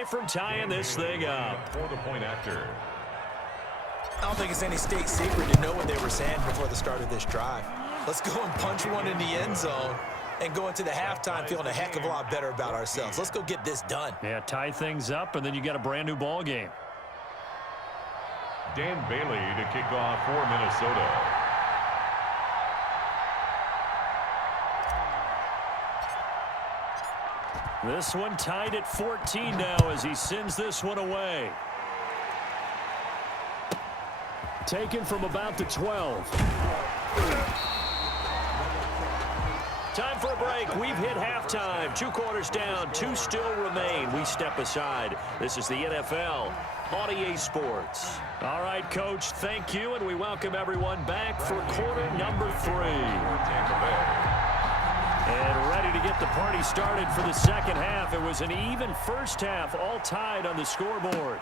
away from tying this thing up. For the point after. I don't think it's any state secret to know what they were saying before the start of this drive. Let's go and punch one in the end zone and go into the halftime feeling a heck of a lot better about ourselves. Let's go get this done. Yeah, tie things up, and then you got a brand-new ball game. Dan Bailey to kick off for Minnesota. This one tied at 14 now as he sends this one away. Taken from about the 12. Time for a break. We've hit halftime. 2 quarters down. 2 still remain. We step aside. This is the NFL on EA Sports. All right, Coach, thank you, and we welcome everyone back for quarter number 3. And ready to get the party started for the second half. It was an even first half, all tied on the scoreboard.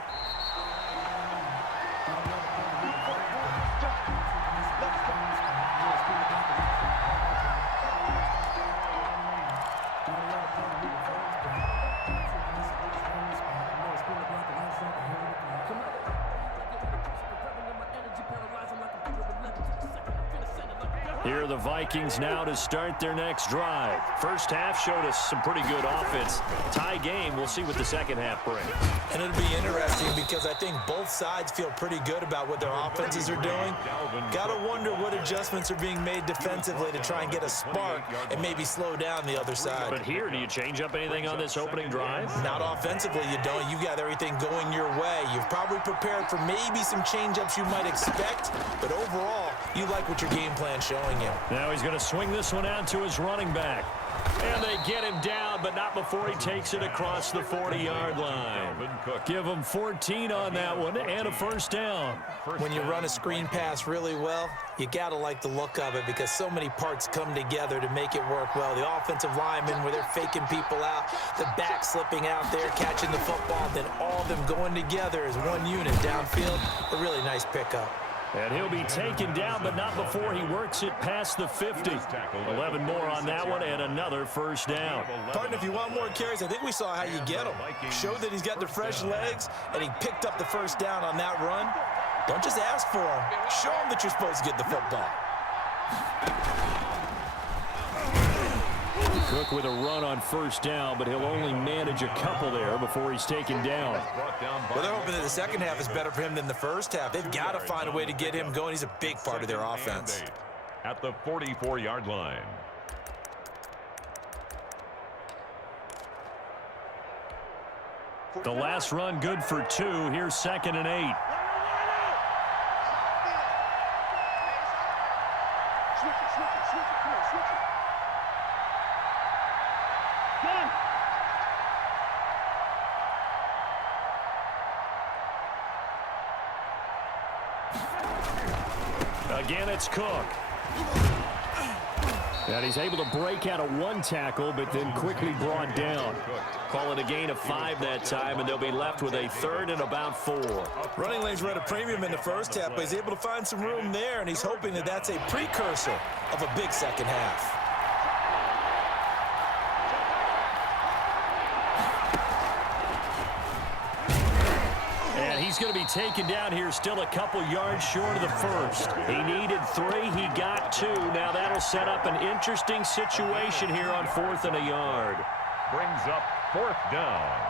Here are the Vikings now to start their next drive. First half showed us some pretty good offense. Tie game, we'll see what the second half brings. And it'll be interesting because I think both sides feel pretty good about what their offenses are doing. Got to wonder what adjustments are being made defensively to try and get a spark and maybe slow down the other side. But here, do you change up anything on this opening drive? Not offensively, you don't. You got everything going your way. You've probably prepared for maybe some change-ups you might expect, but overall, you like what your game plan's showing you. Now he's going to swing this one out to his running back. And they get him down, but not before he takes it across the 40-yard line. Give him 14 on that one and a first down. When you run a screen pass really well, you got to like the look of it because so many parts come together to make it work well. The offensive linemen, where they're faking people out, the back slipping out there, catching the football, then all of them going together as one unit downfield. A really nice pickup. And he'll be taken down, but not before he works it past the 50. 11 more on that one and another first down. Partner, if you want more carries, I think we saw how you get him. Show that he's got the fresh legs, and he picked up the first down on that run. Don't just ask for him. Show him that you're supposed to get the football. Cook with a run on first down, but he'll only manage a couple there before he's taken down. Well, they're hoping that the second half is better for him than the first half. They've got to find a way to get him going. He's a big part of their offense. At the 44-yard line. The last run good for 2. Here's 2nd and 8. Again, it's Cook. And he's able to break out of 1 tackle, but then quickly brought down. Call it a gain of 5 that time, and they'll be left with a 3rd and about 4. Running lanes were at a premium in the first half, but he's able to find some room there, and he's hoping that that's a precursor of a big second half. He's going to be taken down here, still a couple yards short of the first. He needed 3, he got 2. Now that'll set up an interesting situation here on 4th and a yard. Brings up 4th down.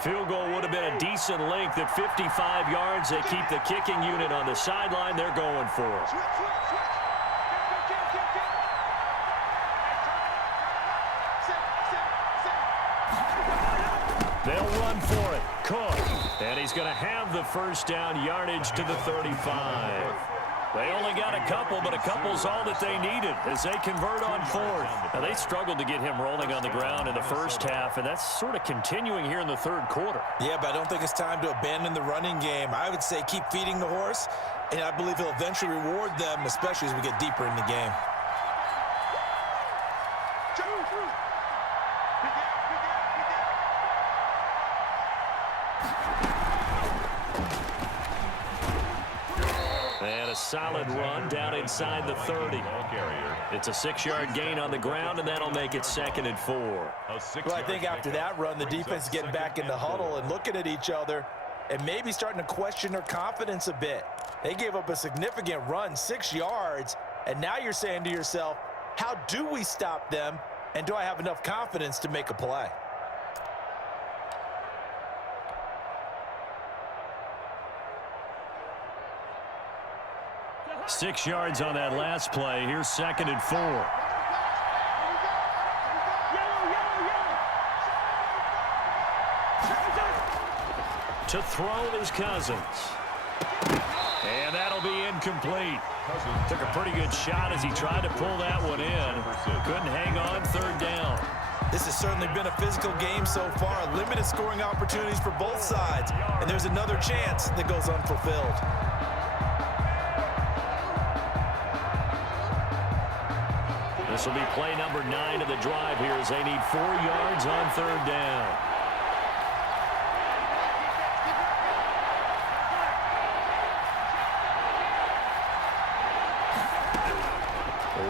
Field goal would have been a decent length at 55 yards. They keep the kicking unit on the sideline. They're going for it. They'll run for it. Cook. And he's going to have the first down, yardage to the 35. They only got a couple, but a couple's all that they needed as they convert on 4th. Now, they struggled to get him rolling on the ground in the first half, and that's sort of continuing here in the 3rd quarter. Yeah, but I don't think it's time to abandon the running game. I would say keep feeding the horse, and I believe he'll eventually reward them, especially as we get deeper in the game. And a solid run down inside the 30. It's a 6-yard gain on the ground, and that'll make it 2nd and 4. Well, I think after that run, the defense is getting back in the huddle and looking at each other and maybe starting to question their confidence a bit. They gave up a significant run, 6 yards, and now you're saying to yourself, how do we stop them, and do I have enough confidence to make a play? Six yards on that last play. Here's 2nd and 4. To throw is Cousins. And that'll be incomplete. Took a pretty good shot as he tried to pull that one in. Couldn't hang on, 3rd down. This has certainly been a physical game so far. Limited scoring opportunities for both sides. And there's another chance that goes unfulfilled. This will be play number 9 of the drive here as they need 4 yards on 3rd down.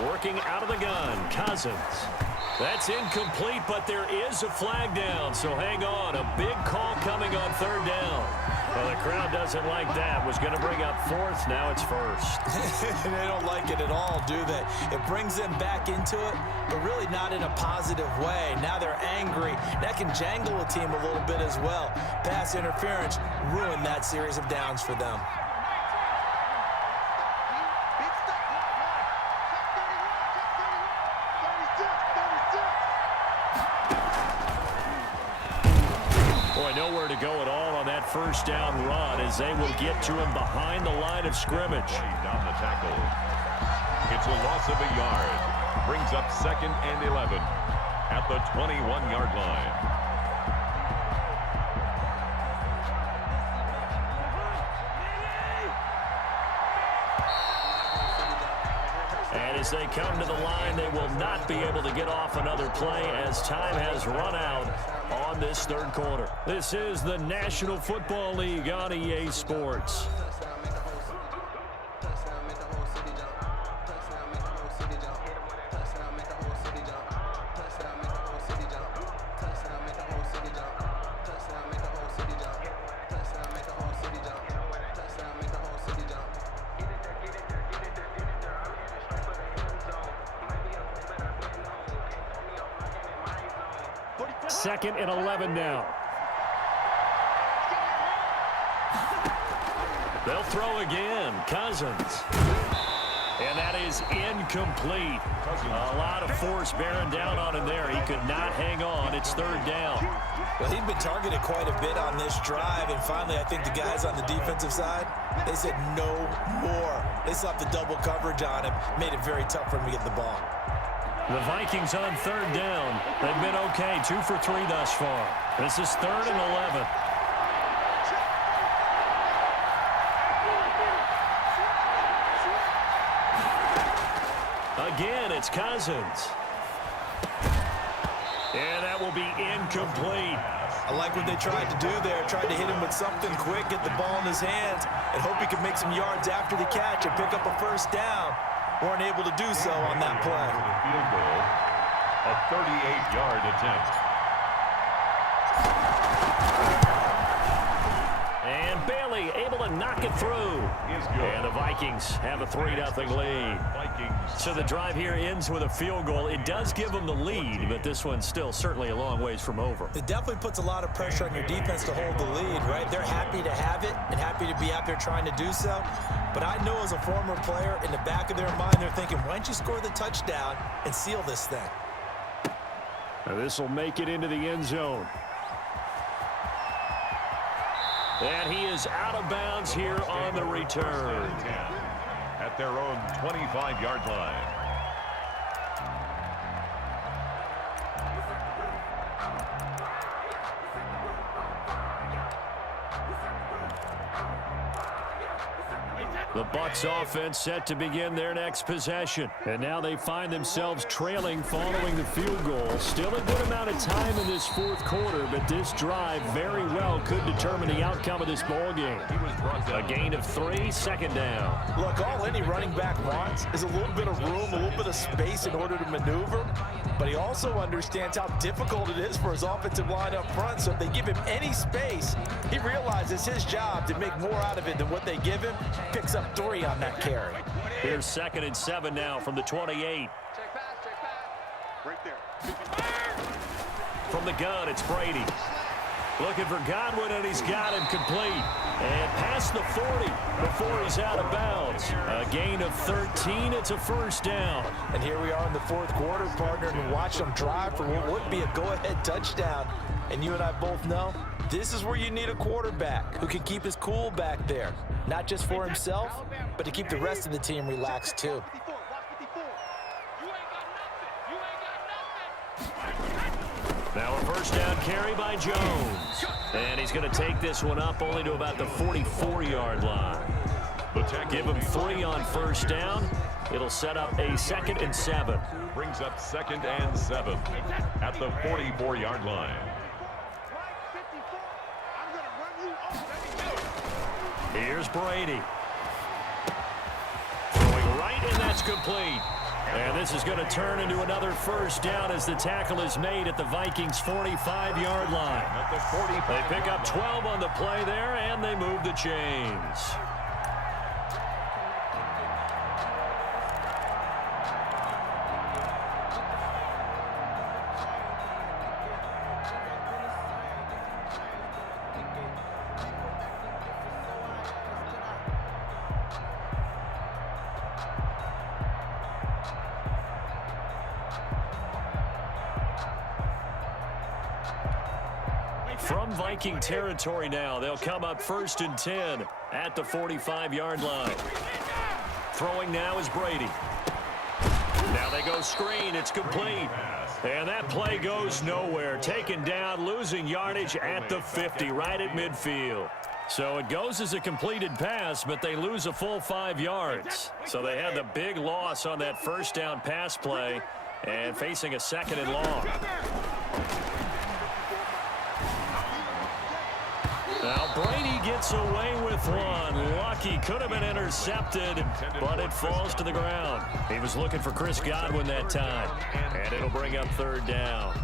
Working out of the gun, Cousins. That's incomplete, but there is a flag down, so hang on. A big call coming on 3rd down. Well, the crowd doesn't like that. Was going to bring up 4th, now it's 1st. They don't like it at all, do they? It brings them back into it, but really not in a positive way. Now they're angry. That can jangle a team a little bit as well. Pass interference ruined that series of downs for them. Nowhere to go at all on that 1st down run as they will get to him behind the line of scrimmage. Down the tackle. It's a loss of a yard. Brings up 2nd and 11 at the 21-yard line. And as they come to the line, they will not be able to get off another play as time has run out on this 3rd quarter. This is the National Football League on EA Sports. Second and 11 now. They'll throw again. Cousins. And that is incomplete. A lot of force bearing down on him there. He could not hang on. It's 3rd down. Well, he'd been targeted quite a bit on this drive, and finally I think the guys on the defensive side, they said no more. They slapped the double coverage on him, made it very tough for him to get the ball. The Vikings on 3rd down. They've been okay, 2 for 3 thus far. This is 3rd and 11. Again, it's Cousins. And that will be incomplete. I like what they tried to do there. Tried to hit him with something quick, get the ball in his hands, and hope he could make some yards after the catch and pick up a 1st down. Weren't able to do so on that play. Field goal, a 38-yard attempt. And Bailey able to knock it through. And the Vikings have a 3-0 lead. So the drive here ends with a field goal. It does give them the lead, but this one's still certainly a long ways from over. It definitely puts a lot of pressure on your defense to hold the lead, right? They're happy to have it and happy to be out there trying to do so. But I know as a former player, in the back of their mind, they're thinking, why don't you score the touchdown and seal this thing? Now this will make it into the end zone. And he is out of bounds here on the return. At their own 25-yard line. The Bucs offense set to begin their next possession. And now they find themselves trailing following the field goal. Still a good amount of time in this fourth quarter, but this drive very well could determine the outcome of this ball game. A gain of 3, second down. Look, all any running back wants is a little bit of room, a little bit of space in order to maneuver. But he also understands how difficult it is for his offensive line up front. So if they give him any space, he realizes his job to make more out of it than what they give him. Picks up 3 on that carry. Here's 2nd and 7 now from the 28. Right there. From the gun, it's Brady. Looking for Godwin, and he's got him complete. And past the 40 before he's out of bounds. A gain of 13. It's a first down. And here we are in the fourth quarter, partner, and watch them drive for what would be a go-ahead touchdown. And you and I both know this is where you need a quarterback who can keep his cool back there. Not just for himself, but to keep the rest of the team relaxed too. Now a first down carry by Jones. And he's going to take this one up only to about the 44-yard line. Give him 3 on first down. It'll set up a 2nd and 7. Brings up 2nd and 7 at the 44-yard line. Here's Brady. Throwing right, and that's complete. And this is going to turn into another first down as the tackle is made at the Vikings' 45-yard line. They pick up 12 on the play there, and they move the chains. From Viking territory now, they'll come up 1st and 10 at the 45-yard line. Throwing now is Brady. Now they go screen. It's complete. And that play goes nowhere. Taken down, losing yardage at the 50, right at midfield. So it goes as a completed pass, but they lose a full 5 yards. So they had the big loss on that first down pass play and facing a 2nd and long. Now Brady gets away with one. Lucky, could have been intercepted, but it falls to the ground. He was looking for Chris Godwin that time, and it'll bring up 3rd down.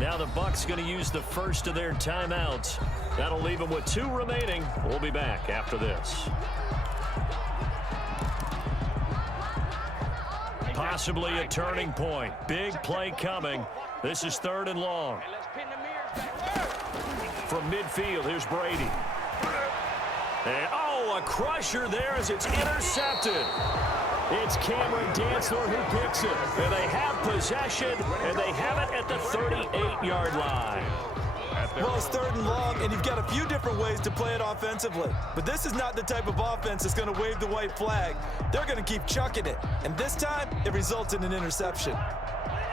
Now the Bucs going to use the first of their timeouts. That'll leave them with 2 remaining. We'll be back after this. Possibly a turning point. Big play coming. This is 3rd and long. From midfield, here's Brady. And, a crusher there as it's intercepted. It's Cameron Dantzler who picks it. And they have possession, and they have it at the 38-yard line. Well, it's 3rd and long, and you've got a few different ways to play it offensively. But this is not the type of offense that's going to wave the white flag. They're going to keep chucking it. And this time, it results in an interception.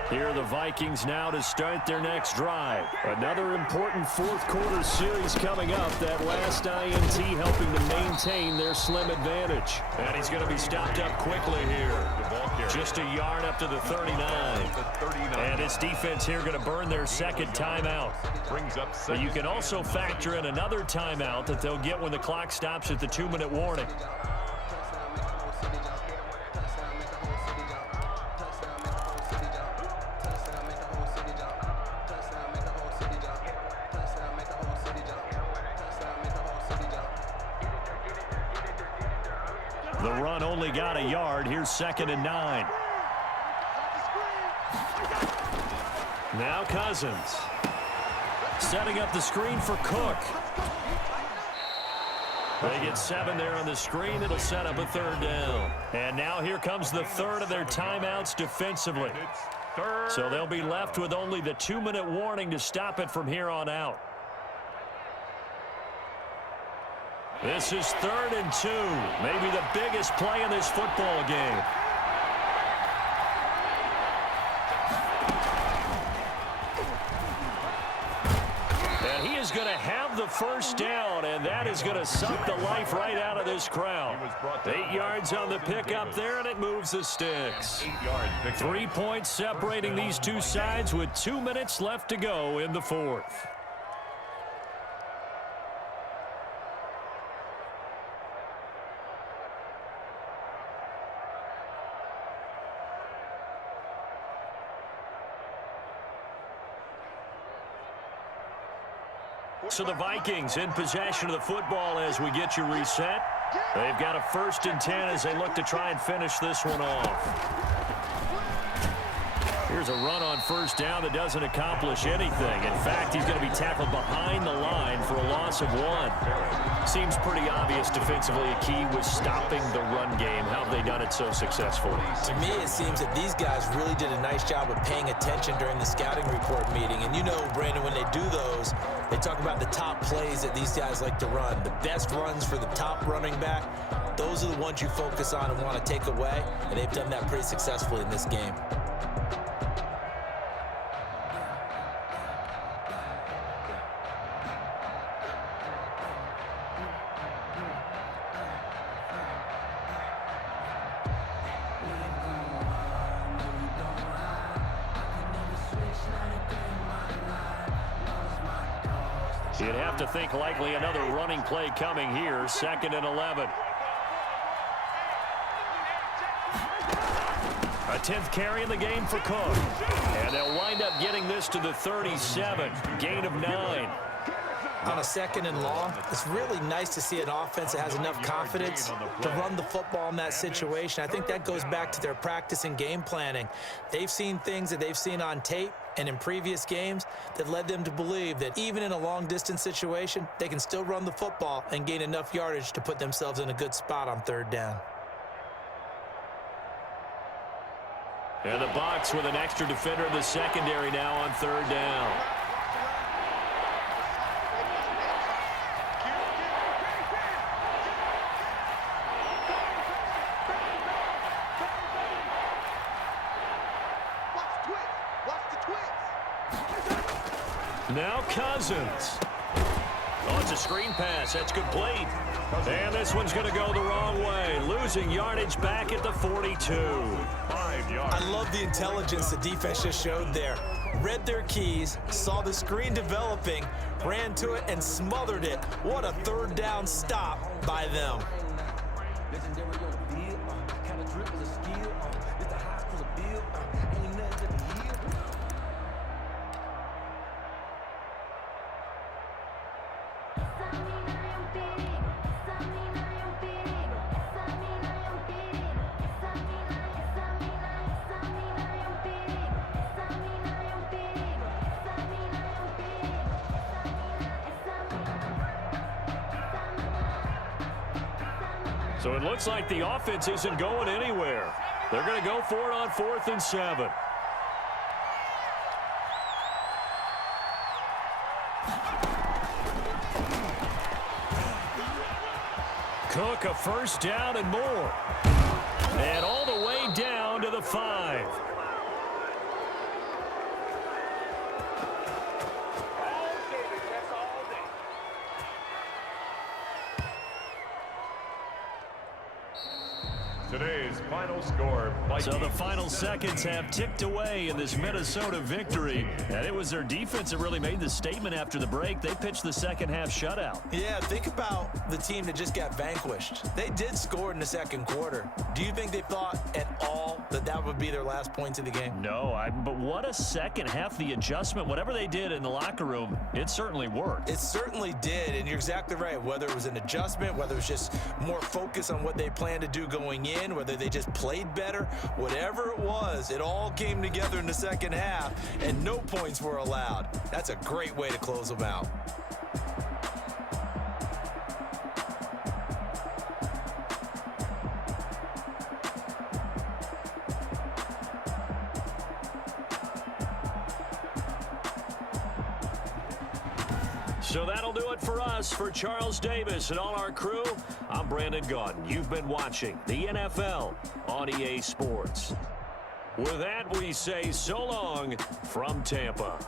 Here are the Vikings now to start their next drive. Another important fourth quarter series coming up. That last INT helping to maintain their slim advantage. And he's going to be stopped up quickly here. Just a yard up to the 39. And his defense here going to burn their 2nd timeout. But you can also factor in another timeout that they'll get when the clock stops at the 2-minute warning. The run only got a yard. Here's 2nd and 9. Now Cousins. Setting up the screen for Cook. They get 7 there on the screen. It'll set up a 3rd down. And now here comes the 3rd of their timeouts defensively. So they'll be left with only the 2-minute warning to stop it from here on out. This is 3rd and 2. Maybe the biggest play in this football game. And he is going to have the first down, and that is going to suck the life right out of this crowd. 8 yards on the pickup there, and it moves the sticks. 3 points separating these two sides with 2 minutes left to go in the fourth. So the Vikings in possession of the football as we get you reset. They've got a 1st and 10 as they look to try and finish this one off. Here's a run on 1st down that doesn't accomplish anything. In fact, he's going to be tackled behind the line for a loss of 1. Seems pretty obvious defensively a key was stopping the run game. How have they done it so successfully? To me, it seems that these guys really did a nice job of paying attention during the scouting report meeting. And you know, Brandon, when they do those, they talk about the top plays that these guys like to run. The best runs for the top running back, those are the ones you focus on and want to take away. And they've done that pretty successfully in this game. You'd have to think likely another running play coming here. 2nd and 11. A 10th carry in the game for Cook. And they'll wind up getting this to the 37. Gain of 9. On a 2nd and long, it's really nice to see an offense that has enough confidence to run the football in that situation. I think that goes back to their practice and game planning. They've seen things that they've seen on tape and in previous games that led them to believe that even in a long-distance situation, they can still run the football and gain enough yardage to put themselves in a good spot on 3rd down. And the Bucs with an extra defender in the secondary now on 3rd down. Now Cousins. Oh, it's a screen pass. That's complete. And this one's going to go the wrong way. Losing yardage back at the 42. 5 yards. I love the intelligence the defense just showed there. Read their keys, saw the screen developing, ran to it, and smothered it. What a 3rd down stop by them. So it looks like the offense isn't going anywhere. They're going to go for it on 4th and 7. Cook a 1st down and more. And all the way down to the 5. Today's final score. So the final seconds have ticked away in this Minnesota victory. And it was their defense that really made the statement after the break. They pitched the second half shutout. Yeah, think about the team that just got vanquished. They did score in the 2nd quarter. Do you think they thought at all that that would be their last points of the game? No, but what a second half. The adjustment, whatever they did in the locker room, it certainly worked. It certainly did, and you're exactly right. Whether it was an adjustment, whether it was just more focus on what they planned to do going in, whether they just played better, whatever it was, it all came together in the 2nd half, and no points were allowed. That's a great way to close them out. So that'll do it for us. For Charles Davis and all our crew, I'm Brandon Gaudin. You've been watching the NFL on EA Sports. With that, we say so long from Tampa.